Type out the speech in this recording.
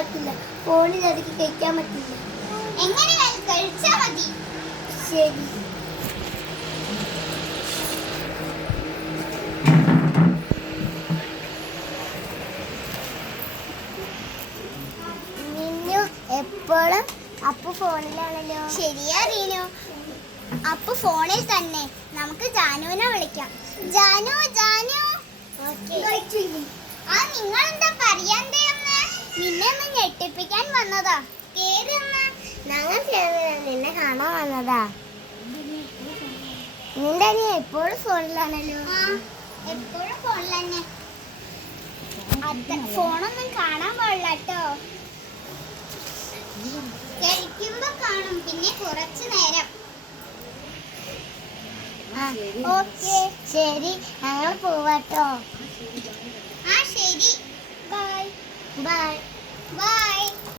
പറ്റില്ല. ഫോണിൽ അതൊക്കെ കഴിക്കാൻ പറ്റില്ല. എങ്ങനെ കഴിച്ചാ മതി. ശരി. നിന്നു എപ്പോഴും അപ്പു ഫോണിലാണല്ലോ. ശരിയാ റീനു, അപ്പു ഫോണിൽ തന്നെ. നമുക്ക് ജാനുവിനെ വിളിക്കാം. ജാനു, ജാനു. ആ, നിങ്ങൾ എന്താ പറയാണ്ടേ? നിന്നെ ഒന്ന് ഞെട്ടിപ്പിക്കാൻ വന്നതാ. കേറി അമ്മ. ഞങ്ങൾ നിന്നെ കാണാൻ വന്നതാ. നിന്റെ നീ എപ്പോഴും ഫോണിലാണല്ലോ. എപ്പോഴും ഫോണിൽ തന്നെ. ഫോണൊന്നും കാണാൻ പാടില്ല കേട്ടോ. കഴിക്കുമ്പോ കാണും, പിന്നെ കുറച്ചു നേരം. ഓക്കെ ശരി, ഞങ്ങൾ പോവാട്ടോ. ആ ശരി. Bye bye. ബൈ.